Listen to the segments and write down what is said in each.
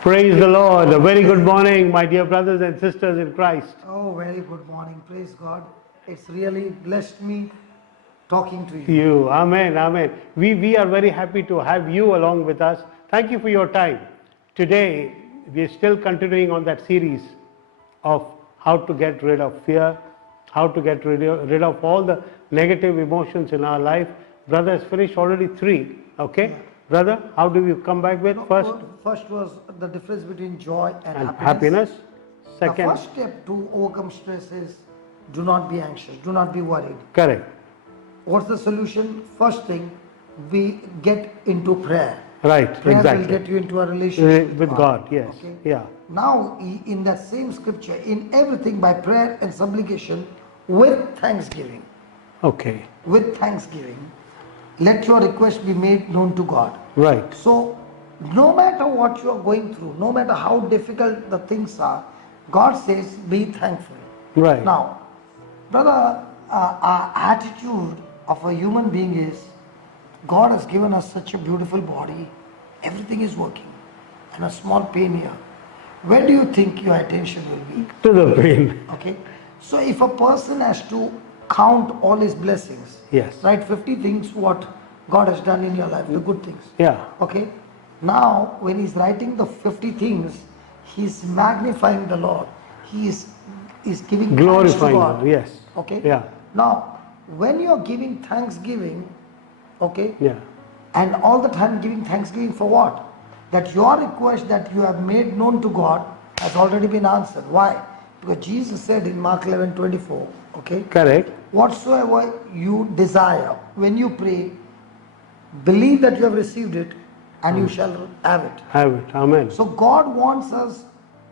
Praise the Lord. A very good morning, my dear brothers and sisters in Christ. Oh, very good morning. Praise God. It's really blessed me talking to you. You, amen, amen. We are very happy to have you along with us. Thank you for your time. Today, we are still continuing on that series of how to get rid of fear, how to get rid of all the negative emotions in our life. Brother has finished already 3, okay? Yeah. Brother, how do you come back with first? First was the difference between joy and And happiness. happiness. Second, The first step to overcome stress is do not be anxious, do not be worried. correct. What's the solution? First thing, we get into prayer. Right, Prayer exactly. will get you into a relationship With God, yes. Okay? Yeah. Now, in that same scripture, in everything by prayer and supplication with thanksgiving. Okay. With thanksgiving, let your request be made known to God. Right. So, no matter what you are going through, no matter how difficult the things are, God says, be thankful. Right. Now, brother, our attitude of a human being is, God has given us such a beautiful body, everything is working, and a small pain here. Where do you think your attention will be? To the pain. Okay, so if a person has to count all his blessings, Yes. write 50 things what God has done in your life, the good things. Yeah. Okay, now when he's writing the 50 things, he's magnifying the Lord. He is giving thanks to Glorifying God. God. Yes. Okay. Yeah. Now, when you are giving thanksgiving, okay, Yeah. and all the time giving thanksgiving for what? That your request that you have made known to God has already been answered. Why? Because Jesus said in Mark 11:24, okay, Correct. whatsoever you desire, when you pray, believe that you have received it and you shall have it. Have it. Amen. So God wants us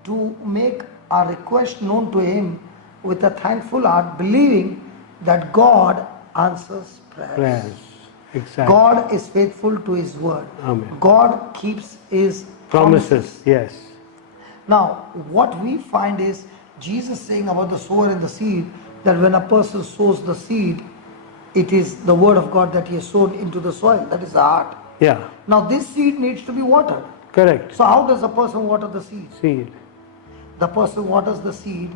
to make our request known to Him with a thankful heart, believing that God answers prayers. Prayers. Exactly. God is faithful to His word. Amen. God keeps His Promises. Yes. Now, what we find is Jesus saying about the sower and the seed, that when a person sows the seed, it is the word of God that he has sown into the soil. That is the heart. Yeah. Now, this seed needs to be watered. Correct. So, how does a person water the seed? Seed. The person waters the seed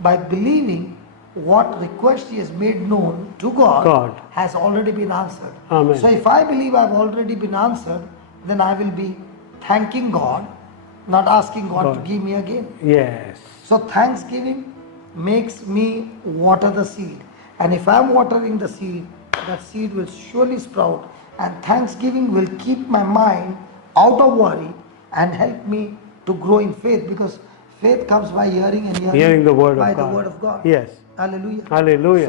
by believing what request he has made known to God, has already been answered. Amen. So if I believe I've already been answered, then I will be thanking God, not asking God to give me again. Yes. So thanksgiving makes me water the seed. And if I'm watering the seed, that seed will surely sprout. And thanksgiving will keep my mind out of worry and help me to grow in faith, because faith comes by hearing and Hearing the word by of God. the word of God. Yes. Hallelujah. Hallelujah.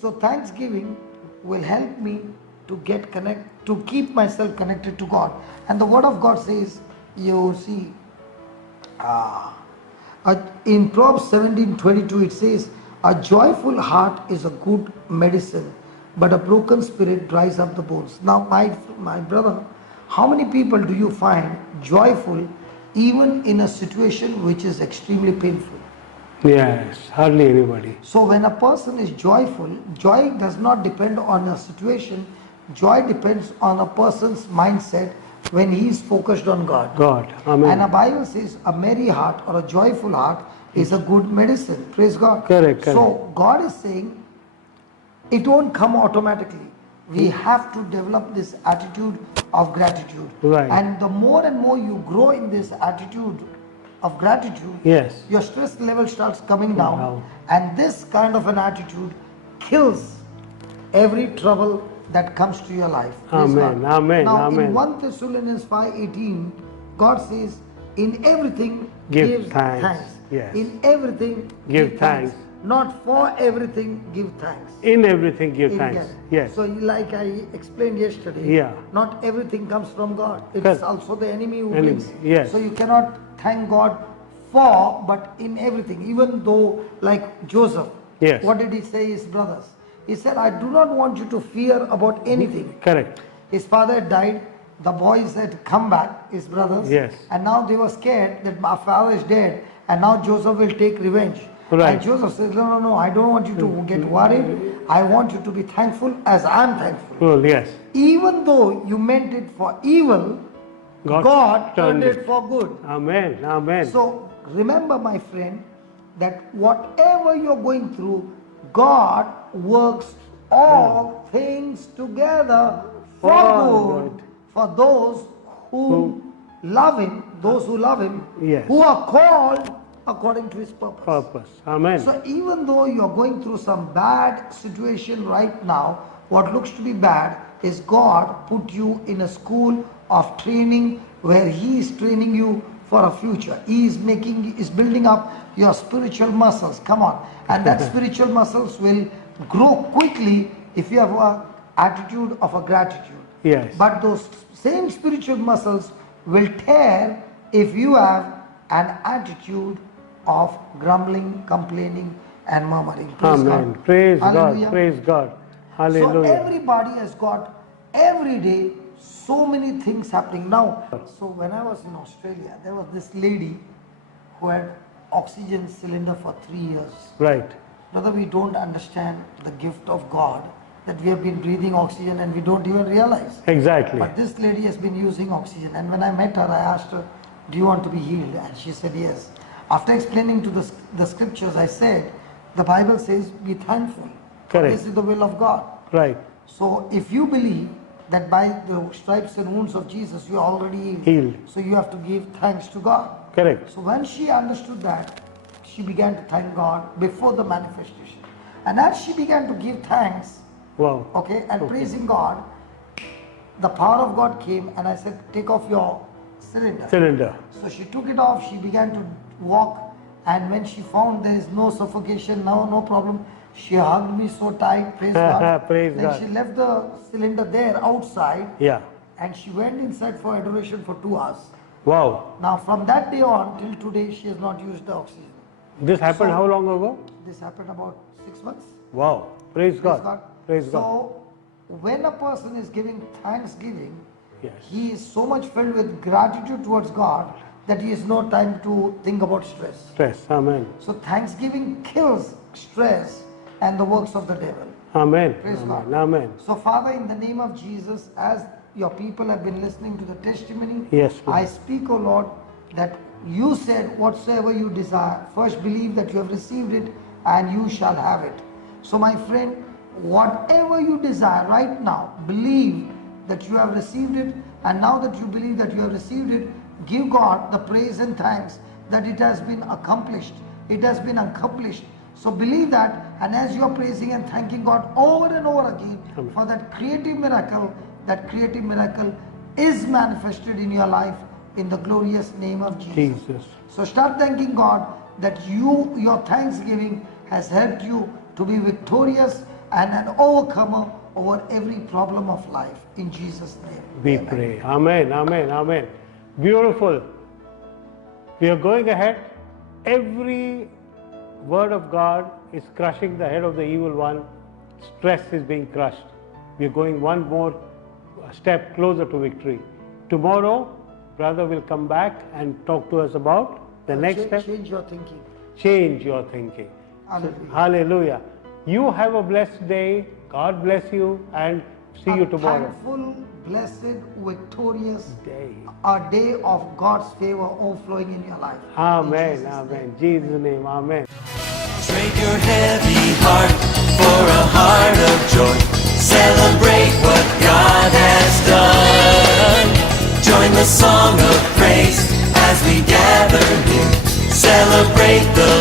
So thanksgiving will help me to to keep myself connected to God. And the word of God says, you see, in Proverbs 17:22 it says, a joyful heart is a good medicine, but a broken spirit dries up the bones. Now, my brother, how many people do you find joyful even in a situation which is extremely painful? Yes. Hardly anybody. So when a person is joyful, joy does not depend on a situation. Joy depends on a person's mindset when he is focused on God. God. Amen. And the Bible says a merry heart or a joyful heart is a good medicine. Praise God. Correct. So God is saying it won't come automatically. We have to develop this attitude of gratitude. Right. And the more and more you grow in this attitude of gratitude, Yes. your stress level starts coming down. Wow. And this kind of an attitude kills every trouble that comes to your life. Praise Amen. God. Amen. Now Amen. in 1 Thessalonians 5:18, God says, in everything Give thanks. Yes. In everything Give thanks. Not for everything give thanks. In everything give In thanks. God. Yes. So like I explained yesterday, Yeah. not everything comes from God. It's Correct. also the enemy who Enemy, brings. yes. So you cannot thank God for, but in everything. Even though like Joseph, Yes. what did he say his brothers? He said, I do not want you to fear about anything. Correct. His father had died. The boys had come back, his brothers. Yes. And now they were scared that my father is dead and now Joseph will take revenge. Right. And Joseph says, no, I don't want you to get worried. I want you to be thankful as I am thankful. Well, yes. Even though you meant it for evil, God turned turned it it. for good. Amen. Amen. So remember, my friend, that whatever you're going through, God works all things together for For good good. for those who love Him, those who love Him, Yes. who are called according to His purpose. Purpose. Amen. So even though you're going through some bad situation right now, what looks to be bad is God put you in a school of training where He is training you for a future. He is building up your spiritual muscles. Come on. And that spiritual muscles will grow quickly if you have an attitude of a gratitude. Yes. But those same spiritual muscles will tear if you have an attitude of grumbling, complaining, and murmuring. Praise Amen. God. Praise Hallelujah. God. Praise God. So Hallelujah. everybody has got every day so many things happening now. So when I was in Australia, there was this lady who had oxygen cylinder for 3 years. Right. Brother, we don't understand the gift of God that we have been breathing oxygen and we don't even realize. Exactly. But this lady has been using oxygen, and when I met her, I asked her, do you want to be healed? And she said yes. After explaining to the scriptures, I said, the Bible says, be thankful. For Correct. this is the will of God. Right. So if you believe that by the stripes and wounds of Jesus, you are already Healed. so you have to give thanks to God. Correct. So when she understood that, she began to thank God before the manifestation. And as she began to give thanks, Wow. okay, and praising God, the power of God came, and I said, take off your cylinder. Cylinder. So she took it off, she began to walk, and when she found there is no suffocation, no problem, she hugged me so tight, praise God. Praise Then God. she left the cylinder there outside, Yeah. and she went inside for adoration for 2 hours. Wow. Now from that day on till today, she has not used the oxygen. This happened So- how long ago? This happened about 6 months. Wow. Praise God. Praise God. So when a person is giving thanksgiving, Yes. he is so much filled with gratitude towards God that he has no time to think about stress. Stress. Amen. So thanksgiving kills stress and the works of the devil. Amen. Praise Amen. God. Amen. So Father, in the name of Jesus, as your people have been listening to the testimony, Yes, Lord. I speak, O Lord, that you said whatsoever you desire, first believe that you have received it and you shall have it. So my friend, whatever you desire right now, believe that you have received it, and now that you believe that you have received it, give God the praise and thanks that it has been accomplished. It has been accomplished. So believe that, and as you are praising and thanking God over and over again for that creative miracle is manifested in your life in the glorious name of Jesus. Jesus. So start thanking God that your thanksgiving has helped you to be victorious and an overcomer over every problem of life. In Jesus' name. We Amen. pray. Amen. Amen. Amen. Beautiful. We are going ahead. Every word of God is crushing the head of the evil one. Stress is being crushed. We are going one more step closer to victory. Tomorrow, brother will come back and talk to us about the next step. Change your thinking. Change your thinking. Hallelujah. Hallelujah. You have a blessed day. God bless you and see you tomorrow. Thankful, blessed, victorious, Day. a day of God's favor overflowing in your life. In Amen. Jesus' Amen. name. Jesus' name. Amen. Trade your heavy heart for a heart of joy. Celebrate what God has done. Join the song of praise as we gather here. Celebrate the